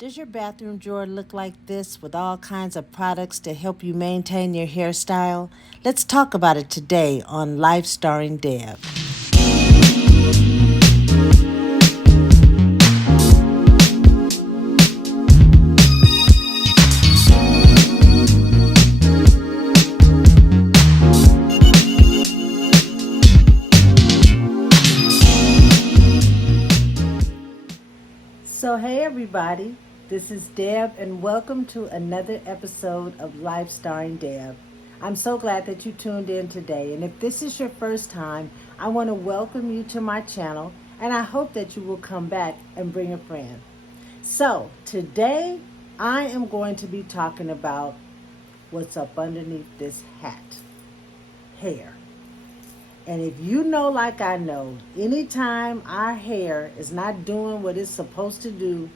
Does your bathroom drawer look like this with all kinds of products to help you maintain your hairstyle? Let's talk about it today on Life Starring Deb. So, hey everybody, this is Deb, and welcome to another episode of Life Starring Deb. I'm so glad that you tuned in today, and if this is your first time, I want to welcome you to my channel, and I hope that you will come back and bring a friend. So, today I am going to be talking about what's up underneath this hat: hair. And if you know, like I know, anytime our hair is not doing what it's supposed to do,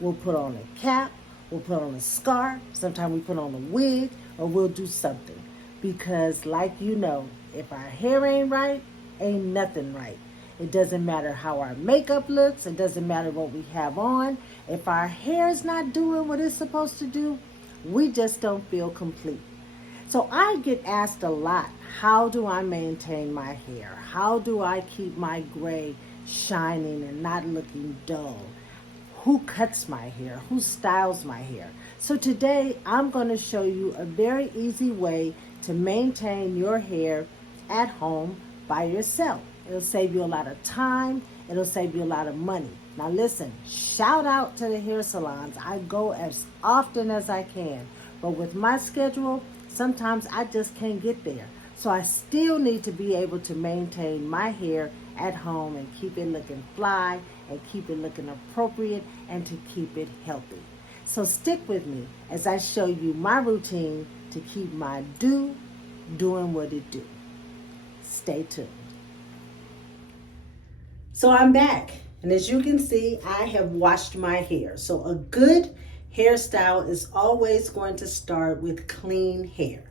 we'll put on a cap, we'll put on a scarf, sometimes we put on a wig, or we'll do something. Because, like you know, if our hair ain't right, ain't nothing right. It doesn't matter how our makeup looks, it doesn't matter what we have on. If our hair is not doing what it's supposed to do, we just don't feel complete. So I get asked a lot, how do I maintain my hair? How do I keep my gray shining and not looking dull? Who cuts my hair? Who styles my hair? So today I'm going to show you a very easy way to maintain your hair at home by yourself. It'll save you a lot of time. It'll save you a lot of money. Now listen, shout out to the hair salons. I go as often as I can. But with my schedule, sometimes I just can't get there. So I still need to be able to maintain my hair at home and keep it looking fly and keep it looking appropriate and to keep it healthy. So stick with me as I show you my routine to keep my do doing what it do. Stay tuned. So I'm back, and as you can see, I have washed my hair. So a good hairstyle is always going to start with clean hair.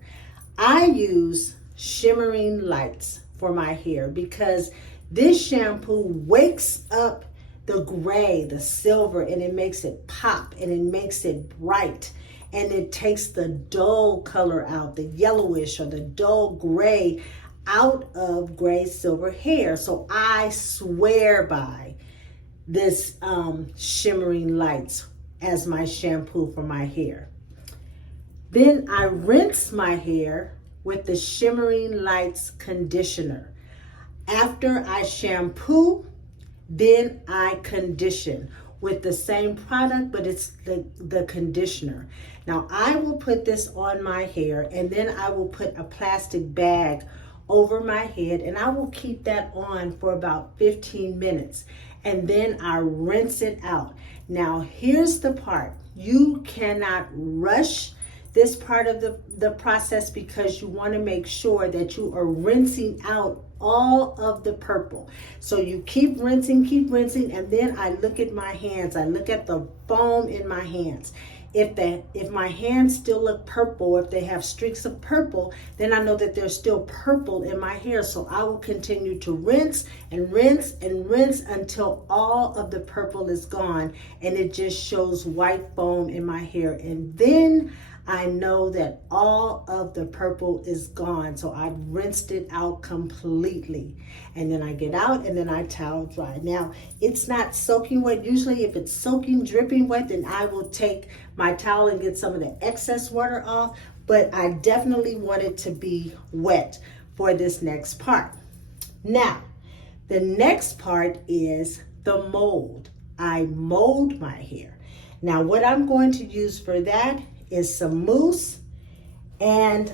I use Shimmering Lights for my hair because this shampoo wakes up the gray, the silver, and it makes it pop and it makes it bright, and it takes the dull color out, the yellowish or the dull gray out of gray silver hair. So I swear by this Shimmering Lights as my shampoo for my hair. Then I rinse my hair with the Shimmering Lights conditioner. After I shampoo, then I condition with the same product, but it's the conditioner. Now I will put this on my hair, and then I will put a plastic bag over my head, and I will keep that on for about 15 minutes, and then I rinse it out. Now here's the part: you cannot rush this part of the process because you want to make sure that you are rinsing out all of the purple. So you keep rinsing, and then I look at my hands. I look at the foam in my hands. If my hands still look purple, if they have streaks of purple, then I know that there's still purple in my hair. So I will continue to rinse and rinse and rinse until all of the purple is gone and it just shows white foam in my hair. And then I know that all of the purple is gone. So I've rinsed it out completely. And then I get out and then I towel dry. Now, it's not soaking wet. Usually if it's soaking, dripping wet, then I will take my towel and get some of the excess water off. But I definitely want it to be wet for this next part. Now, the next part is the mold. I mold my hair. Now, what I'm going to use for that is some mousse and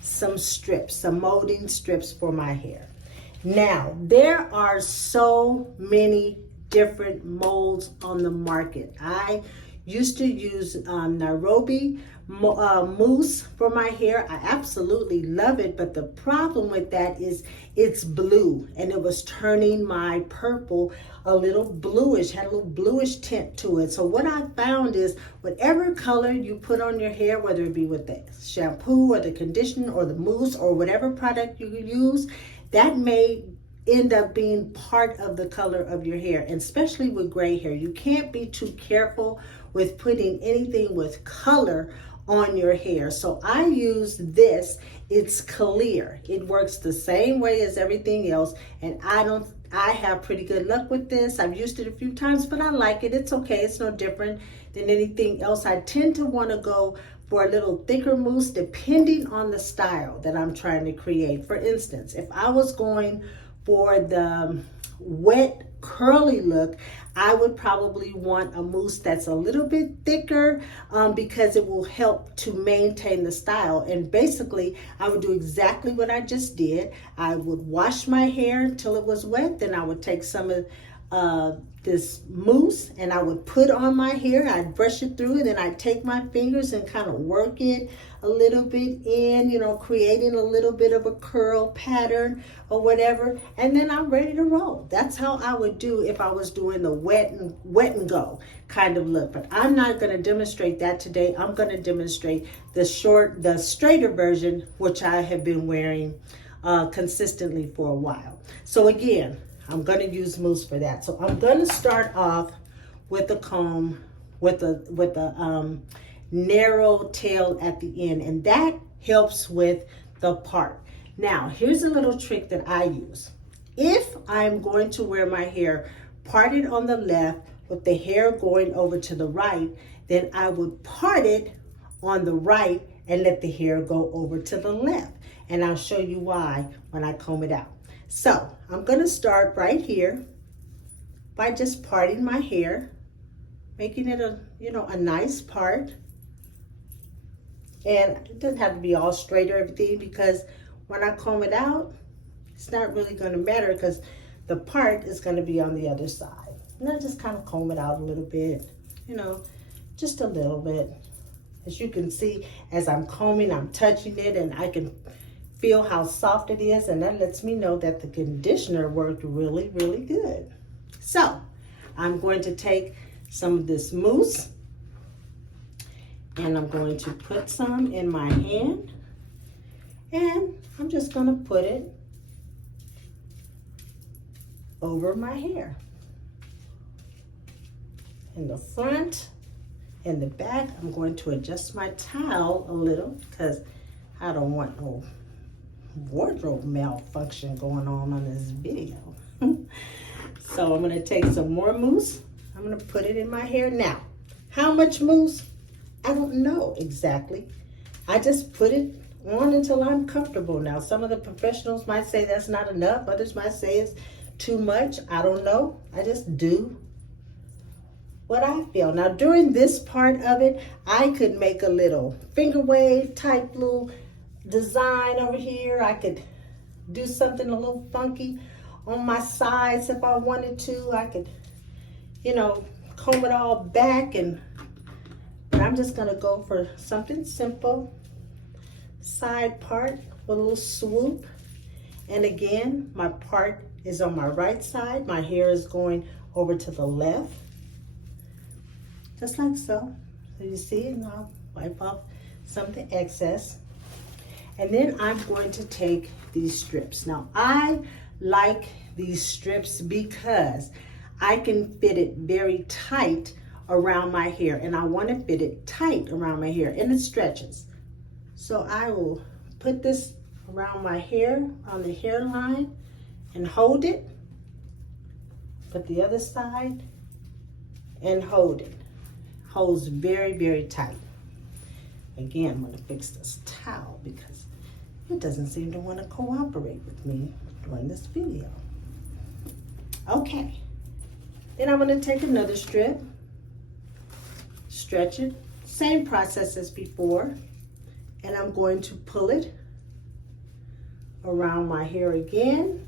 some strips, some molding strips for my hair. Now, there are so many different molds on the market. I used to use Nairobi mousse for my hair. I absolutely love it, but the problem with that is it's blue, and it was turning my purple a little bluish, had a little bluish tint to it. So what I found is whatever color you put on your hair, whether it be with the shampoo or the conditioner or the mousse or whatever product you use, that may end up being part of the color of your hair, and especially with gray hair. You can't be too careful with putting anything with color on your hair. So I use this. It's clear. It works the same way as everything else, and I have pretty good luck with this. I've used it a few times, but I like it. It's okay. It's no different than anything else. I tend to want to go for a little thicker mousse depending on the style that I'm trying to create. For instance, if I was going for the wet curly look, I would probably want a mousse that's a little bit thicker because it will help to maintain the style. And basically, I would do exactly what I just did. I would wash my hair until it was wet. Then I would take some of this mousse and I would put on my hair. I'd brush it through, and then I'd take my fingers and kind of work it a little bit in, you know, creating a little bit of a curl pattern or whatever, and then I'm ready to roll. That's how I would do if I was doing the wet and go kind of look. But I'm not going to demonstrate that today. I'm going to demonstrate the straighter version, which I have been wearing consistently for a while. So again, I'm going to use mousse for that. So I'm going to start off with a comb with a narrow tail at the end, and that helps with the part. Now, here's a little trick that I use. If I'm going to wear my hair parted on the left with the hair going over to the right, then I would part it on the right and let the hair go over to the left. And I'll show you why when I comb it out. So I'm going to start right here by just parting my hair, making it a nice part. And it doesn't have to be all straight or everything, because when I comb it out, it's not really going to matter because the part is going to be on the other side. And I just kind of comb it out a little bit, just a little bit. As you can see, as I'm combing, I'm touching it, and I can feel how soft it is, and that lets me know that the conditioner worked really, really good. So I'm going to take some of this mousse, and I'm going to put some in my hand, and I'm just going to put it over my hair. In the front and the back, I'm going to adjust my towel a little because I don't want no wardrobe malfunction going on this video. So I'm going to take some more mousse. I'm going to put it in my hair. Now, how much mousse? I don't know exactly. I just put it on until I'm comfortable. Now, some of the professionals might say that's not enough. Others might say it's too much. I don't know. I just do what I feel. Now, during this part of it, I could make a little finger wave type little design over here. I could do something a little funky on my sides if I wanted to. I could, comb it all back, but I'm just gonna go for something simple. Side part with a little swoop. And again, my part is on my right side. My hair is going over to the left. Just like so. So you see, and I'll wipe off some of the excess. And then I'm going to take these strips. Now, I like these strips because I can fit it very tight around my hair, and I want to fit it tight around my hair, and it stretches. So I will put this around my hair, on the hairline, and hold it. Put the other side and hold it. Holds very, very tight. Again, I'm going to fix this towel because it doesn't seem to want to cooperate with me during this video. Okay. Then I'm going to take another strip, stretch it, same process as before, and I'm going to pull it around my hair again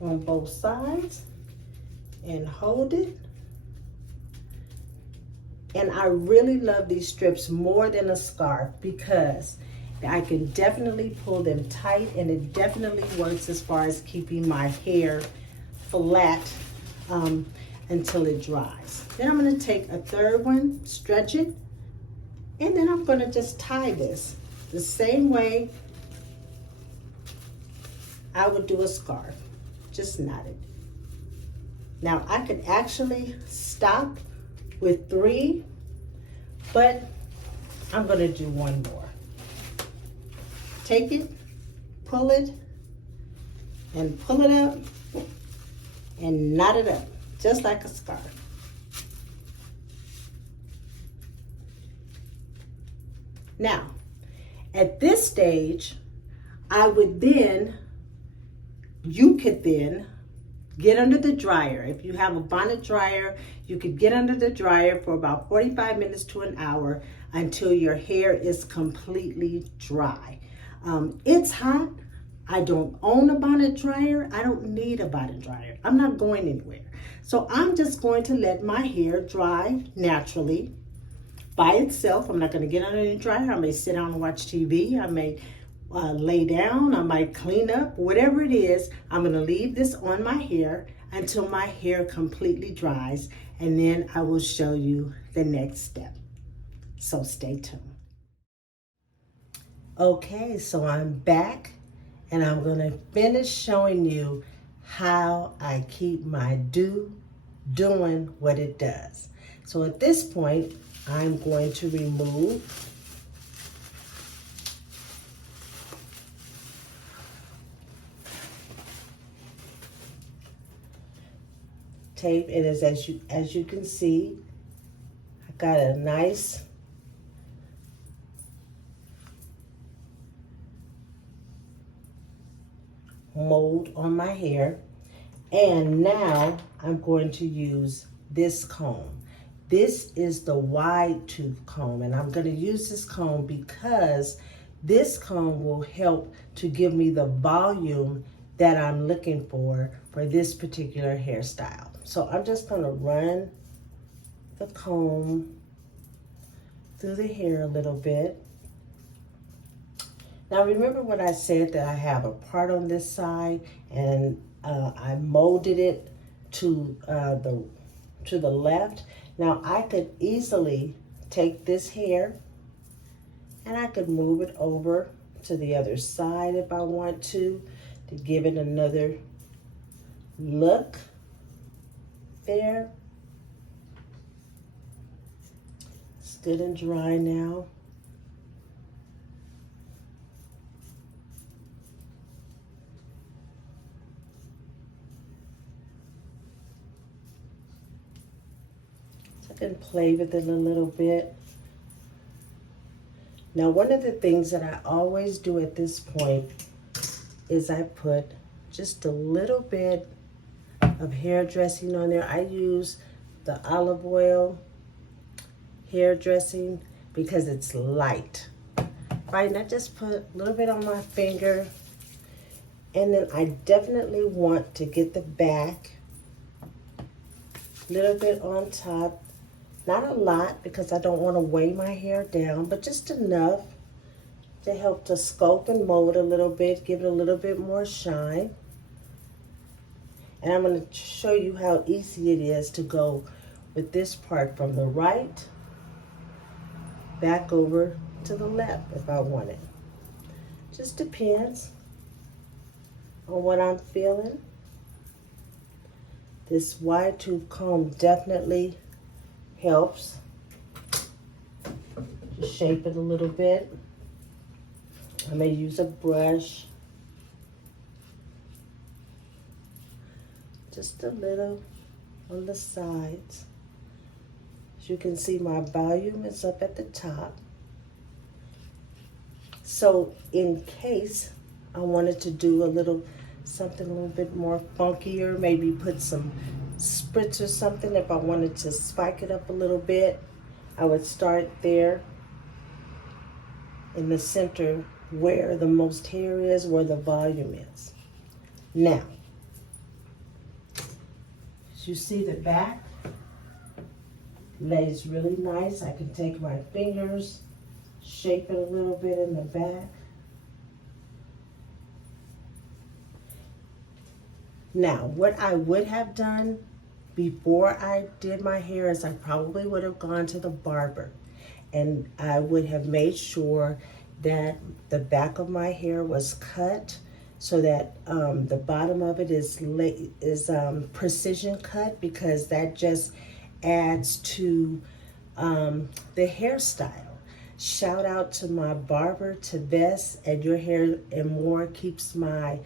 on both sides and hold it. And I really love these strips more than a scarf because I can definitely pull them tight, and it definitely works as far as keeping my hair flat until it dries. Then I'm going to take a third one, stretch it, and then I'm going to just tie this the same way I would do a scarf. Just knot it. Now I could actually stop with 3, but I'm gonna do 1 more. Take it, pull it, and pull it up, and knot it up, just like a scarf. Now, at this stage, you could then get under the dryer. If you have a bonnet dryer, you could get under the dryer for about 45 minutes to an hour until your hair is completely dry. It's hot. I don't own a bonnet dryer. I don't need a bonnet dryer. I'm not going anywhere. So I'm just going to let my hair dry naturally by itself. I'm not going to get under the dryer. I may sit down and watch TV. I may lay down. I might clean up. Whatever it is, I'm going to leave this on my hair until my hair completely dries, and then I will show you the next step. So stay tuned. Okay, so I'm back, and I'm going to finish showing you how I keep my doing what it does. So at this point, I'm going to remove tape. It is, as you can see, I got a nice mold on my hair. And now I'm going to use this comb. This is the wide tooth comb, and I'm going to use this comb because this comb will help to give me the volume that I'm looking for this particular hairstyle. So I'm just going to run the comb through the hair a little bit. Now remember when I said that I have a part on this side, and I molded it to the left. Now I could easily take this hair and I could move it over to the other side if I want to give it another look there. It's good and dry now. And play with it a little bit. Now, one of the things that I always do at this point is I put just a little bit of hair dressing on there. I use the olive oil hair dressing because it's light, right? And I just put a little bit on my finger, and then I definitely want to get the back a little bit on top. Not a lot, because I don't want to weigh my hair down, but just enough to help to sculpt and mold a little bit, give it a little bit more shine. And I'm going to show you how easy it is to go with this part from the right back over to the left if I want it. Just depends on what I'm feeling. This wide tooth comb definitely helps to shape it a little bit. I may use a brush, just a little on the sides. As you can see, my volume is up at the top. So in case I wanted to do something a little bit more funkier, maybe put some spritz or something, if I wanted to spike it up a little bit, I would start there in the center where the most hair is, where the volume is. Now, as you see, the back lays really nice. I can take my fingers, shape it a little bit in the back. Now, what I would have done before I did my hair is I probably would have gone to the barber, and I would have made sure that the back of my hair was cut so that the bottom of it is precision cut, because that just adds to the hairstyle. Shout out to my barber, Tevez, and Your Hair and More. Keeps my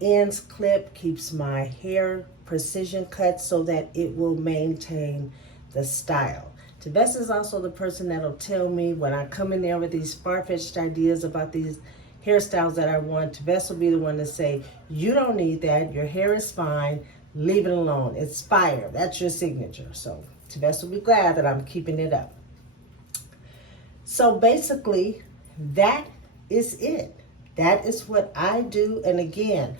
ends clipped, keeps my hair precision cut so that it will maintain the style. Tevez is also the person that'll tell me when I come in there with these far-fetched ideas about these hairstyles that I want. Tevez will be the one to say, you don't need that, your hair is fine, leave it alone, it's fire, that's your signature. So Tevez will be glad that I'm keeping it up. So basically, that is it. That is what I do. And again,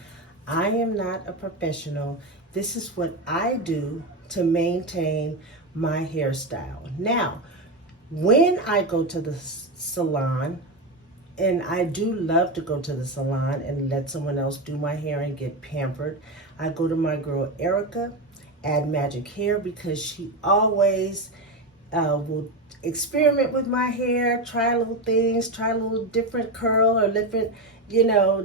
I am not a professional. This is what I do to maintain my hairstyle. Now, when I go to the salon, and I do love to go to the salon and let someone else do my hair and get pampered, I go to my girl Erica at Magic Hair, because she always will experiment with my hair, try little things, try a little different curl or different,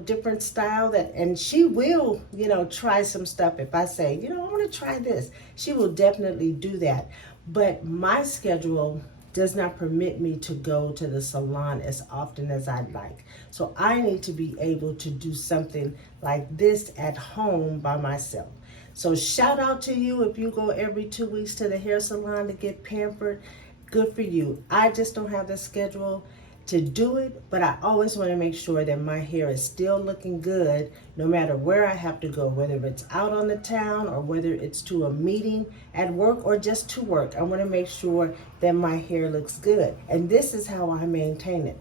different style and she will, try some stuff. If I say, I want to try this, she will definitely do that. But my schedule does not permit me to go to the salon as often as I'd like. So I need to be able to do something like this at home by myself. So shout out to you if you go every 2 weeks to the hair salon to get pampered. Good for you. I just don't have the schedule to do it, but I always want to make sure that my hair is still looking good no matter where I have to go, whether it's out on the town or whether it's to a meeting at work or just to work. I want to make sure that my hair looks good, and this is how I maintain it.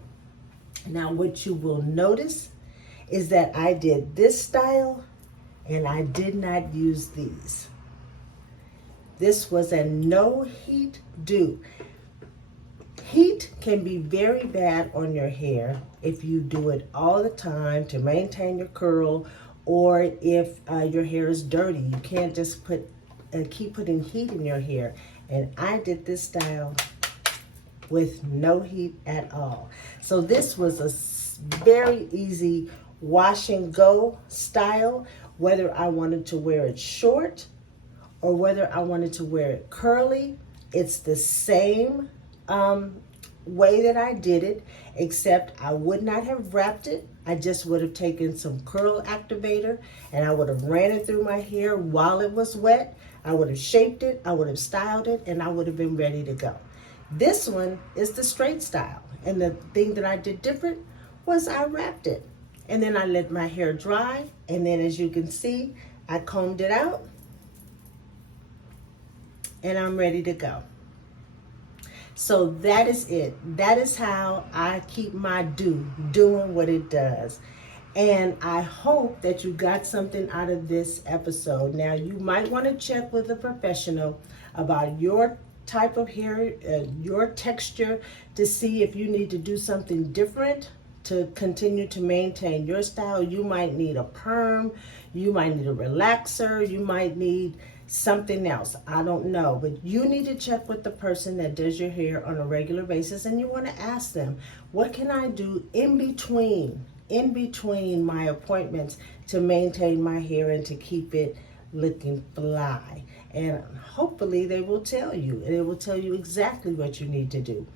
Now, what you will notice is that I did this style and I did not use these. This was a no heat do. Heat can be very bad on your hair if you do it all the time to maintain your curl, or if your hair is dirty. You can't just keep putting heat in your hair. And I did this style with no heat at all. So this was a very easy wash and go style, whether I wanted to wear it short or whether I wanted to wear it curly. It's the same way that I did it, except I would not have wrapped it. I just would have taken some curl activator and I would have ran it through my hair while it was wet. I would have shaped it, I would have styled it, and I would have been ready to go. This one is the straight style, and the thing that I did different was I wrapped it. And then I let my hair dry, and then as you can see, I combed it out, and I'm ready to go. So that is it. That is how I keep my doing what it does. And I hope that you got something out of this episode. Now, you might want to check with a professional about your type of hair, your texture, to see if you need to do something different to continue to maintain your style. You might need a perm, you might need a relaxer, you might need something else. I don't know, but you need to check with the person that does your hair on a regular basis, and you want to ask them, what can I do in between my appointments to maintain my hair and to keep it looking fly? And hopefully they will tell you, and it will tell you exactly what you need to do.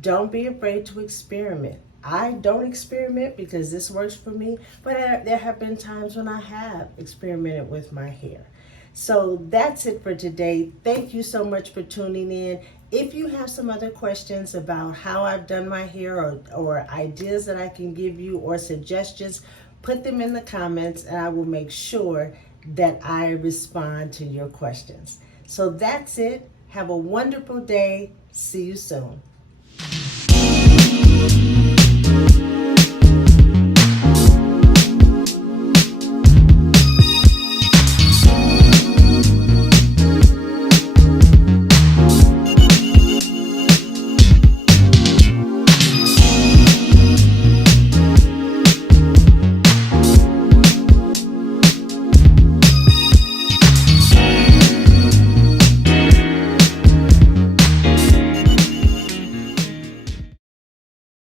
Don't be afraid to experiment. I don't experiment because this works for me, but there have been times when I have experimented with my hair. So that's it for today. Thank you so much for tuning in. If you have some other questions about how I've done my hair, or ideas that I can give you, or suggestions, put them in the comments and I will make sure that I respond to your questions. So that's it. Have a wonderful day. See you soon.